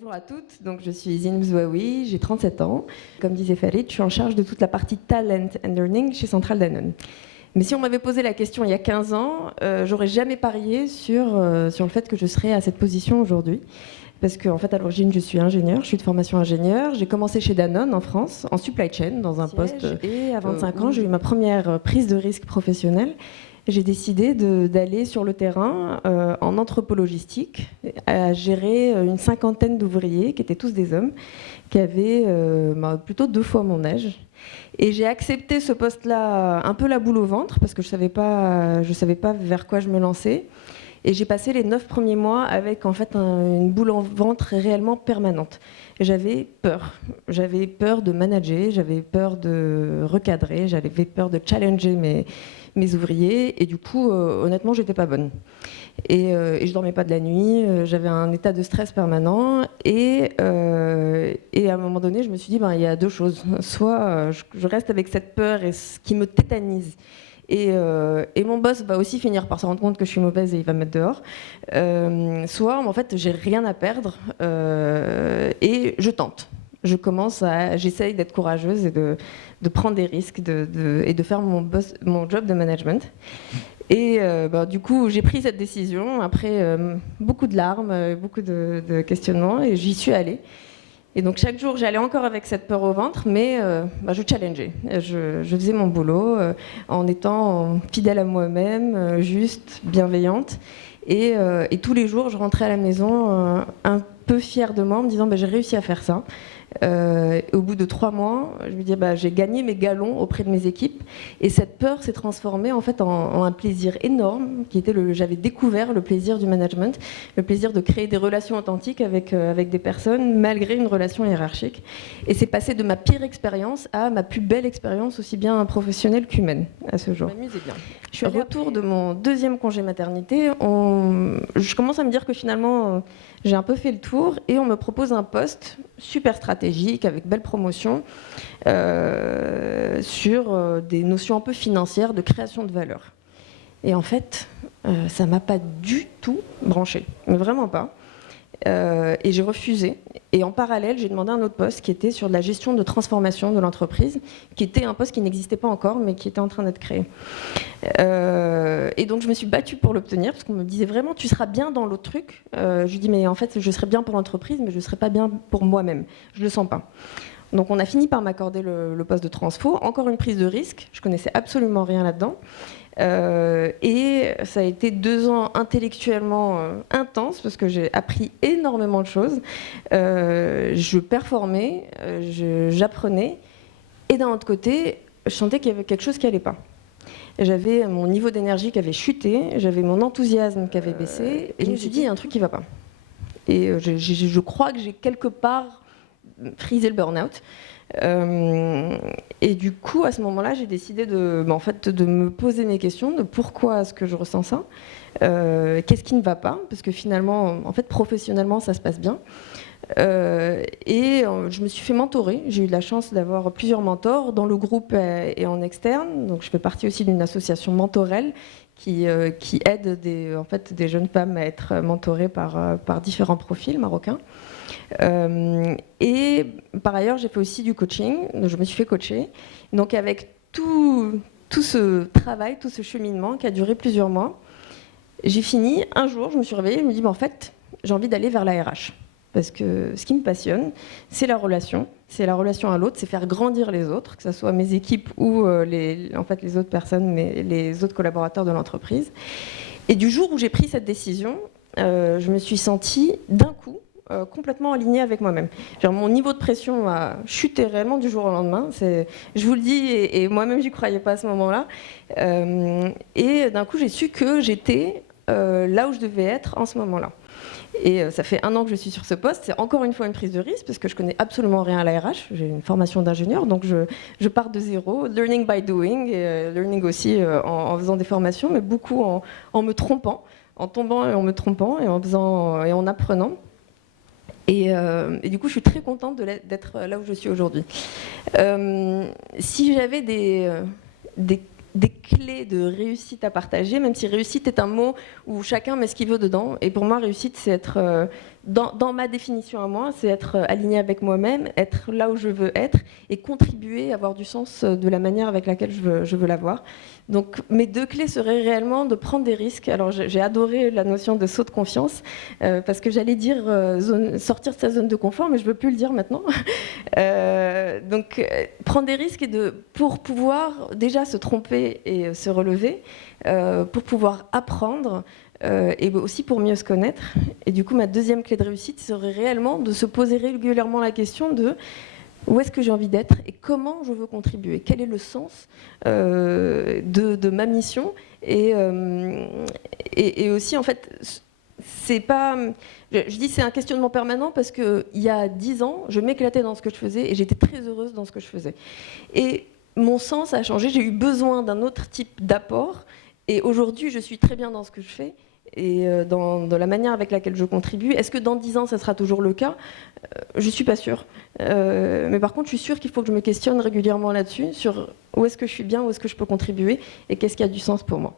Bonjour à toutes, donc je suis Zine Bzouaoui, j'ai 37 ans. Comme disait Farid, je suis en charge de toute la partie Talent and Learning chez Centrale Danone. Mais si on m'avait posé la question il y a 15 ans, j'aurais jamais parié sur le fait que je serais à cette position aujourd'hui. Parce qu'en fait, à l'origine, je suis ingénieure, je suis de formation ingénieure. J'ai commencé chez Danone en France, en supply chain, dans un poste. Et à 25 ans, j'ai eu ma première prise de risque professionnelle. J'ai décidé d'aller sur le terrain en entrepôt-logistique, à gérer une cinquantaine d'ouvriers, qui étaient tous des hommes, qui avaient plutôt 2 fois mon âge. Et j'ai accepté ce poste-là un peu la boule au ventre, parce que je savais pas vers quoi je me lançais. Et j'ai passé les 9 premiers mois avec en fait une boule au ventre réellement permanente. J'avais peur. J'avais peur de manager, j'avais peur de recadrer, j'avais peur de challenger mes ouvriers. Et du coup, honnêtement, j'étais pas bonne. Et je dormais pas de la nuit, j'avais un état de stress permanent. Et à un moment donné, je me suis dit, il y a 2 choses. Soit je reste avec cette peur et ce qui me tétanise. Et mon boss va aussi finir par se rendre compte que je suis mauvaise et il va me mettre dehors. Soit, en fait, j'ai rien à perdre et je tente. J'essaye d'être courageuse et de prendre des risques et de faire mon job de management. Et du coup, j'ai pris cette décision après beaucoup de larmes, beaucoup de questionnements, et j'y suis allée. Et donc chaque jour, j'allais encore avec cette peur au ventre, mais je challengeais. Je faisais mon boulot en étant fidèle à moi-même, juste, bienveillante. Et tous les jours, je rentrais à la maison un peu fière de moi, en me disant j'ai réussi à faire ça. Au bout de 3 mois, je me disais j'ai gagné mes galons auprès de mes équipes, et cette peur s'est transformée en fait en un plaisir énorme qui était j'avais découvert le plaisir du management, le plaisir de créer des relations authentiques avec des personnes malgré une relation hiérarchique, et c'est passé de ma pire expérience à ma plus belle expérience, aussi bien professionnelle qu'humaine à ce jour. Je m'amusais bien. Je suis au retour de mon 2e congé maternité, je commence à me dire que finalement j'ai un peu fait le tour, et on me propose un poste super stratégique, avec belle promotion, sur des notions un peu financières de création de valeur. Et en fait, ça ne m'a pas du tout branché, mais vraiment pas. Et j'ai refusé. Et en parallèle, j'ai demandé un autre poste qui était sur de la gestion de transformation de l'entreprise, qui était un poste qui n'existait pas encore, mais qui était en train d'être créé. Et donc je me suis battue pour l'obtenir, parce qu'on me disait vraiment, tu seras bien dans l'autre truc. Je lui dis, mais en fait, je serai bien pour l'entreprise, mais je ne serai pas bien pour moi-même. Je ne le sens pas. Donc on a fini par m'accorder le poste de transfo. Encore une prise de risque. Je connaissais absolument rien là-dedans. Et ça a été 2 ans intellectuellement intenses, parce que j'ai appris énormément de choses. Je performais, j'apprenais, et d'un autre côté, je sentais qu'il y avait quelque chose qui n'allait pas. J'avais mon niveau d'énergie qui avait chuté, j'avais mon enthousiasme qui avait baissé, et je me suis dit, il y a un truc qui ne va pas. Et je crois que j'ai quelque part frisé le burn-out. Et du coup, à ce moment-là, j'ai décidé de me poser mes questions de pourquoi est-ce que je ressens ça, qu'est-ce qui ne va pas, parce que finalement, en fait, professionnellement, ça se passe bien. Et je me suis fait mentorer. J'ai eu de la chance d'avoir plusieurs mentors dans le groupe et en externe. Donc, je fais partie aussi d'une association mentorelle qui aide des jeunes femmes à être mentorées par différents profils marocains. Et par ailleurs, j'ai fait aussi du coaching. Je me suis fait coacher. Donc, avec tout ce travail, tout ce cheminement qui a duré plusieurs mois, j'ai fini. Un jour, je me suis réveillée et je me dis, en fait, j'ai envie d'aller vers la RH. Parce que ce qui me passionne, c'est la relation à l'autre, c'est faire grandir les autres, que ce soit mes équipes ou les autres personnes, les autres collaborateurs de l'entreprise. Et du jour où j'ai pris cette décision, je me suis sentie d'un coup complètement alignée avec moi-même. Genre, mon niveau de pression a chuté réellement du jour au lendemain. Je vous le dis, et moi-même, j'y croyais pas à ce moment-là. Et d'un coup, j'ai su que j'étais là où je devais être en ce moment-là. Et ça fait 1 an que je suis sur ce poste. C'est encore une fois une prise de risque, parce que je connais absolument rien à la RH. J'ai une formation d'ingénieur, donc je pars de zéro. Learning by doing, et learning aussi en faisant des formations, mais beaucoup en me trompant, en tombant et en me trompant, et en apprenant. Et du coup, je suis très contente d'être là où je suis aujourd'hui. Si j'avais des clés de réussite à partager, même si réussite est un mot où chacun met ce qu'il veut dedans. Et pour moi, réussite, c'est être, dans ma définition à moi, c'est être aligné avec moi-même, être là où je veux être et contribuer, avoir du sens de la manière avec laquelle je veux l'avoir. Donc mes 2 clés seraient réellement de prendre des risques. Alors j'ai adoré la notion de saut de confiance, parce que j'allais dire sortir de sa zone de confort, mais je ne veux plus le dire maintenant. Donc prendre des risques pour pouvoir déjà se tromper et se relever, pour pouvoir apprendre, et aussi pour mieux se connaître. Et du coup, ma 2e clé de réussite serait réellement de se poser régulièrement la question de où est-ce que j'ai envie d'être et comment je veux contribuer, quel est le sens de ma mission, et aussi en fait c'est pas, je dis c'est un questionnement permanent parce que il y a 10 ans je m'éclatais dans ce que je faisais et j'étais très heureuse dans ce que je faisais, et mon sens a changé, j'ai eu besoin d'un autre type d'apport, et aujourd'hui je suis très bien dans ce que je fais et dans la manière avec laquelle je contribue. Est-ce que dans 10 ans ça sera toujours le cas? Je suis pas sûre, mais par contre je suis sûre qu'il faut que je me questionne régulièrement là-dessus, sur où est-ce que je suis bien, où est-ce que je peux contribuer et qu'est-ce qui a du sens pour moi.